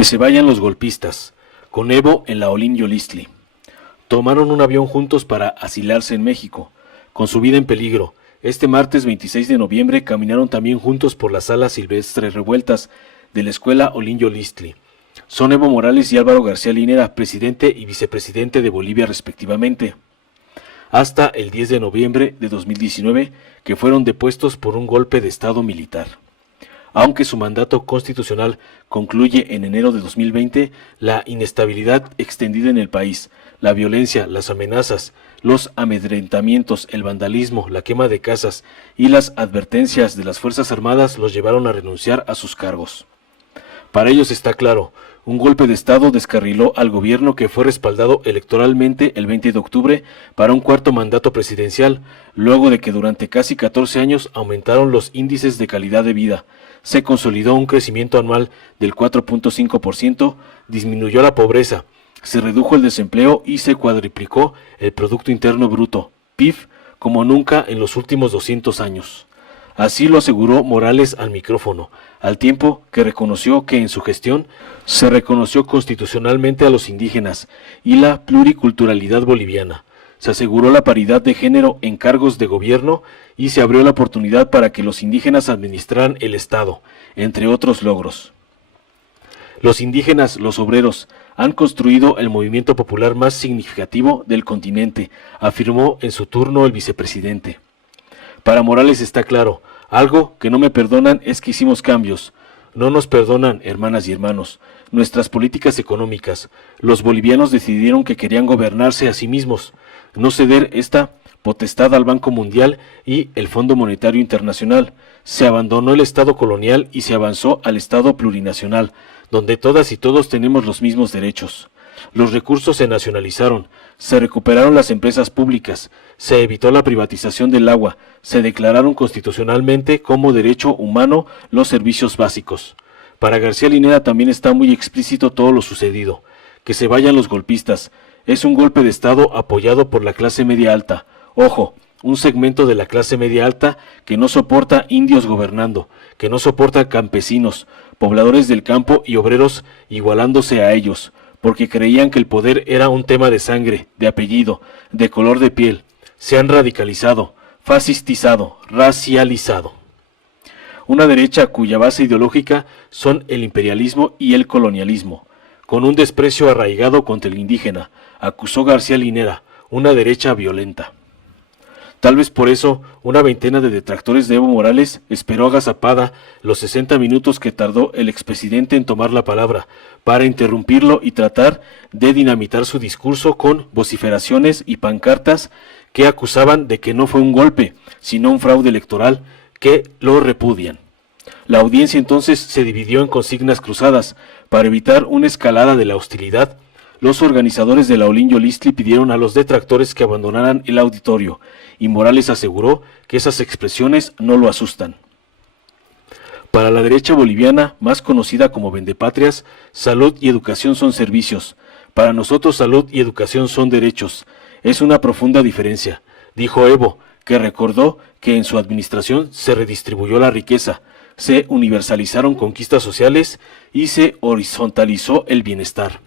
Que se vayan los golpistas, con Evo en la Olin Yolistli. Tomaron un avión juntos para asilarse en México, con su vida en peligro. Este martes 26 de noviembre caminaron también juntos por las salas silvestres revueltas de la escuela Olin Yolistli. Son Evo Morales y Álvaro García Linera, presidente y vicepresidente de Bolivia respectivamente, hasta el 10 de noviembre de 2019, que fueron depuestos por un golpe de Estado militar. Aunque su mandato constitucional concluye en enero de 2020, la inestabilidad extendida en el país, la violencia, las amenazas, los amedrentamientos, el vandalismo, la quema de casas y las advertencias de las Fuerzas Armadas los llevaron a renunciar a sus cargos. Para ellos está claro, un golpe de Estado descarriló al gobierno que fue respaldado electoralmente el 20 de octubre para un cuarto mandato presidencial, luego de que durante casi 14 años aumentaron los índices de calidad de vida, se consolidó un crecimiento anual del 4.5%, disminuyó la pobreza, se redujo el desempleo y se cuadriplicó el Producto Interno Bruto, PIB, como nunca en los últimos 200 años. Así lo aseguró Morales al micrófono, al tiempo que reconoció que en su gestión se reconoció constitucionalmente a los indígenas y la pluriculturalidad boliviana. Se aseguró la paridad de género en cargos de gobierno y se abrió la oportunidad para que los indígenas administraran el Estado, entre otros logros. Los indígenas, los obreros, han construido el movimiento popular más significativo del continente, afirmó en su turno el vicepresidente. Para Morales está claro, algo que no me perdonan es que hicimos cambios. No nos perdonan, hermanas y hermanos, nuestras políticas económicas. Los bolivianos decidieron que querían gobernarse a sí mismos, no ceder esta potestad al Banco Mundial y el Fondo Monetario Internacional. Se abandonó el Estado colonial y se avanzó al Estado plurinacional, donde todas y todos tenemos los mismos derechos. Los recursos se nacionalizaron, se recuperaron las empresas públicas, se evitó la privatización del agua, se declararon constitucionalmente como derecho humano los servicios básicos. Para García Linera también está muy explícito todo lo sucedido. Que se vayan los golpistas. Es un golpe de Estado apoyado por la clase media alta. Ojo, un segmento de la clase media alta que no soporta indios gobernando, que no soporta campesinos, pobladores del campo y obreros igualándose a ellos, porque creían que el poder era un tema de sangre, de apellido, de color de piel. Se han radicalizado, fascistizado, racializado. Una derecha cuya base ideológica son el imperialismo y el colonialismo, con un desprecio arraigado contra el indígena, acusó García Linera, una derecha violenta. Tal vez por eso, una veintena de detractores de Evo Morales esperó agazapada los 60 minutos que tardó el expresidente en tomar la palabra, para interrumpirlo y tratar de dinamitar su discurso con vociferaciones y pancartas que acusaban de que no fue un golpe, sino un fraude electoral, que lo repudian. La audiencia entonces se dividió en consignas cruzadas. Para evitar una escalada de la hostilidad, los organizadores de la Olin Yolistli pidieron a los detractores que abandonaran el auditorio, y Morales aseguró que esas expresiones no lo asustan. Para la derecha boliviana, más conocida como vendepatrias, salud y educación son servicios. Para nosotros salud y educación son derechos. Es una profunda diferencia, dijo Evo, que recordó que en su administración se redistribuyó la riqueza, se universalizaron conquistas sociales y se horizontalizó el bienestar.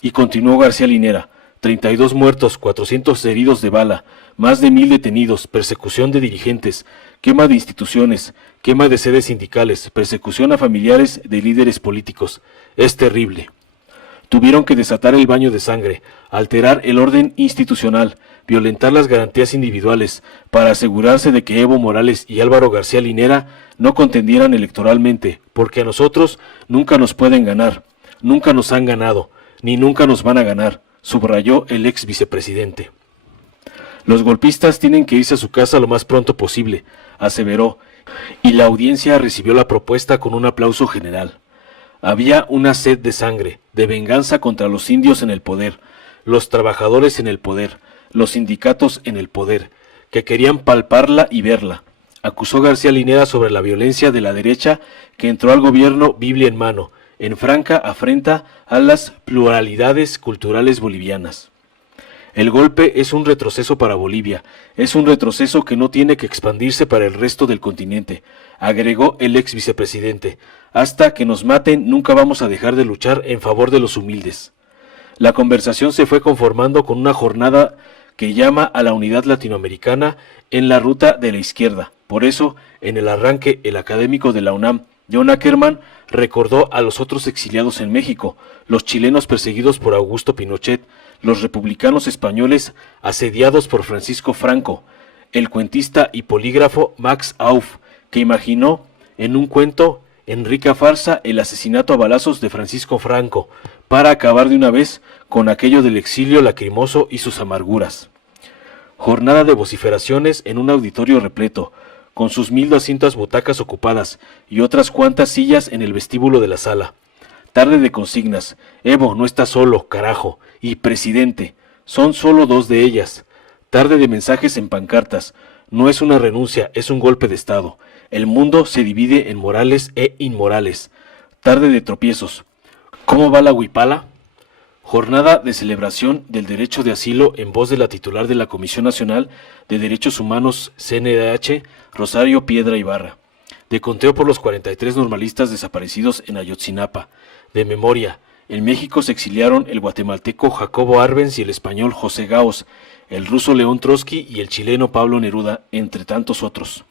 Y continuó García Linera, 32 muertos, 400 heridos de bala, más de 1000 detenidos, persecución de dirigentes, quema de instituciones, quema de sedes sindicales, persecución a familiares de líderes políticos. Es terrible. Tuvieron que desatar el baño de sangre, alterar el orden institucional, violentar las garantías individuales, para asegurarse de que Evo Morales y Álvaro García Linera no contendieran electoralmente, porque a nosotros nunca nos pueden ganar, nunca nos han ganado, ni nunca nos van a ganar, subrayó el ex vicepresidente. Los golpistas tienen que irse a su casa lo más pronto posible, aseveró, y la audiencia recibió la propuesta con un aplauso general. Había una sed de sangre, de venganza contra los indios en el poder, los trabajadores en el poder, los sindicatos en el poder, que querían palparla y verla. Acusó García Linera sobre la violencia de la derecha que entró al gobierno Biblia en mano, en franca afrenta a las pluralidades culturales bolivianas. El golpe es un retroceso para Bolivia, es un retroceso que no tiene que expandirse para el resto del continente. agregó el ex vicepresidente. Hasta que nos maten, nunca vamos a dejar de luchar en favor de los humildes. La conversación se fue conformando con una jornada que llama a la unidad latinoamericana en la ruta de la izquierda. Por eso, en el arranque, el académico de la UNAM, John Ackerman, recordó a los otros exiliados en México, los chilenos perseguidos por Augusto Pinochet, los republicanos españoles asediados por Francisco Franco, el cuentista y polígrafo Max Auf, que imaginó en un cuento en rica farsa el asesinato a balazos de Francisco Franco, para acabar de una vez con aquello del exilio lacrimoso y sus amarguras. Jornada de vociferaciones en un auditorio repleto, con sus 1200 butacas ocupadas y otras cuantas sillas en el vestíbulo de la sala. Tarde de consignas, Evo no está solo, carajo, y presidente, son solo 2 de ellas. Tarde de mensajes en pancartas, no es una renuncia, es un golpe de estado. El mundo se divide en morales e inmorales. Tarde de tropiezos. ¿Cómo va la huipala? Jornada de celebración del derecho de asilo en voz de la titular de la Comisión Nacional de Derechos Humanos CNDH, Rosario Piedra Ibarra. De conteo por los 43 normalistas desaparecidos en Ayotzinapa. De memoria, en México se exiliaron el guatemalteco Jacobo Arbenz y el español José Gaos, el ruso León Trotsky y el chileno Pablo Neruda, entre tantos otros.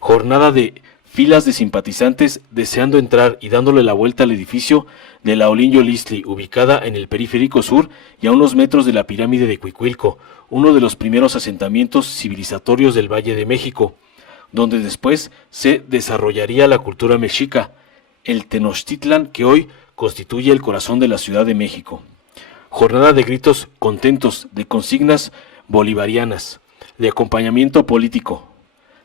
Jornada de filas de simpatizantes deseando entrar y dándole la vuelta al edificio de la Olinyo-Listli, ubicada en el periférico sur y a unos metros de la pirámide de Cuicuilco, uno de los primeros asentamientos civilizatorios del Valle de México, donde después se desarrollaría la cultura mexica, el Tenochtitlan que hoy constituye el corazón de la Ciudad de México. Jornada de gritos contentos, de consignas bolivarianas, de acompañamiento político,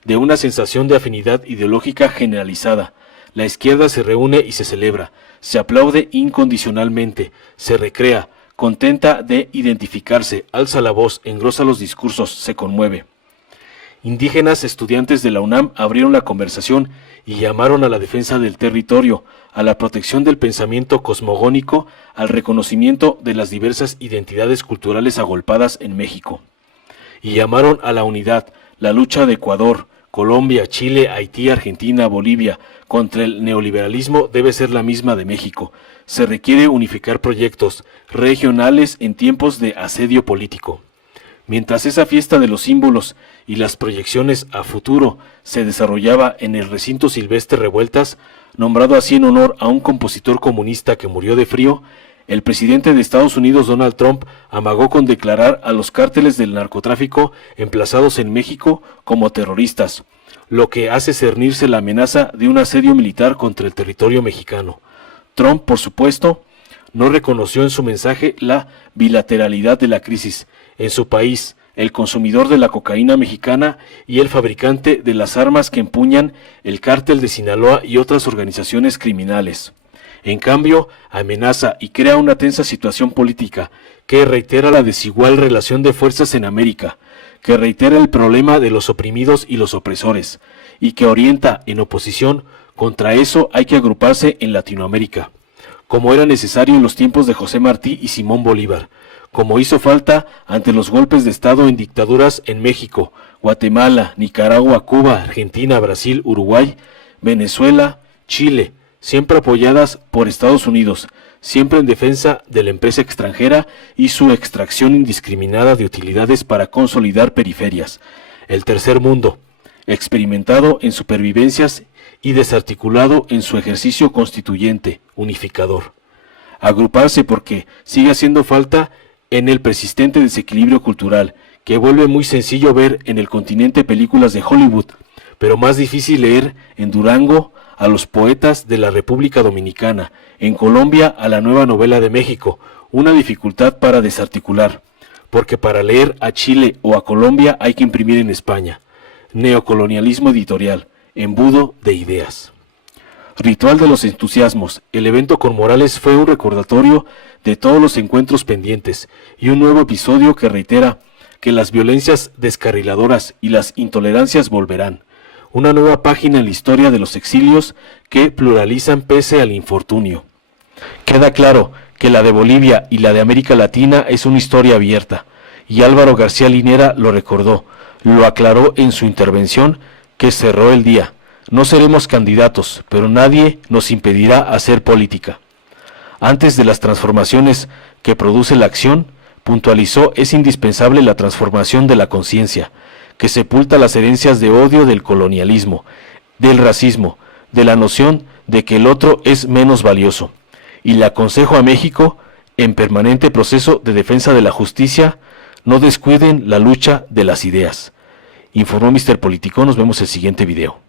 de una sensación de afinidad ideológica generalizada. La izquierda se reúne y se celebra, se aplaude incondicionalmente, se recrea, contenta de identificarse, alza la voz, engrosa los discursos, se conmueve. Indígenas estudiantes de la UNAM abrieron la conversación y llamaron a la defensa del territorio, a la protección del pensamiento cosmogónico, al reconocimiento de las diversas identidades culturales agolpadas en México. Y llamaron a la unidad, la lucha de Ecuador, Colombia, Chile, Haití, Argentina, Bolivia contra el neoliberalismo debe ser la misma de México. Se requiere unificar proyectos regionales en tiempos de asedio político. Mientras esa fiesta de los símbolos y las proyecciones a futuro se desarrollaba en el recinto Silvestre Revueltas, nombrado así en honor a un compositor comunista que murió de frío, el presidente de Estados Unidos, Donald Trump, amagó con declarar a los cárteles del narcotráfico emplazados en México como terroristas, lo que hace cernirse la amenaza de un asedio militar contra el territorio mexicano. Trump, por supuesto, no reconoció en su mensaje la bilateralidad de la crisis. En su país, el consumidor de la cocaína mexicana y el fabricante de las armas que empuñan el cártel de Sinaloa y otras organizaciones criminales. En cambio, amenaza y crea una tensa situación política que reitera la desigual relación de fuerzas en América, que reitera el problema de los oprimidos y los opresores, y que orienta en oposición. Contra eso hay que agruparse en Latinoamérica, como era necesario en los tiempos de José Martí y Simón Bolívar, como hizo falta ante los golpes de Estado en dictaduras en México, Guatemala, Nicaragua, Cuba, Argentina, Brasil, Uruguay, Venezuela, Chile, siempre apoyadas por Estados Unidos, siempre en defensa de la empresa extranjera y su extracción indiscriminada de utilidades para consolidar periferias. El tercer mundo, experimentado en supervivencias y desarticulado en su ejercicio constituyente, unificador. Agruparse porque sigue haciendo falta en el persistente desequilibrio cultural, que vuelve muy sencillo ver en el continente películas de Hollywood, pero más difícil leer en Durango a los poetas de la República Dominicana, en Colombia a la nueva novela de México, una dificultad para desarticular, porque para leer a Chile o a Colombia hay que imprimir en España. Neocolonialismo editorial, embudo de ideas. Ritual de los entusiasmos. El evento con Morales fue un recordatorio de todos los encuentros pendientes y un nuevo episodio que reitera que las violencias descarriladoras y las intolerancias volverán. Una nueva página en la historia de los exilios que pluralizan pese al infortunio. Queda claro que la de Bolivia y la de América Latina es una historia abierta, y Álvaro García Linera lo recordó, lo aclaró en su intervención que cerró el día. No seremos candidatos, pero nadie nos impedirá hacer política. Antes de las transformaciones que produce la acción, puntualizó, es indispensable la transformación de la conciencia, que sepulta las herencias de odio del colonialismo, del racismo, de la noción de que el otro es menos valioso. Y le aconsejo a México, en permanente proceso de defensa de la justicia, no descuiden la lucha de las ideas. Informó Mr. Político. Nos vemos el siguiente video.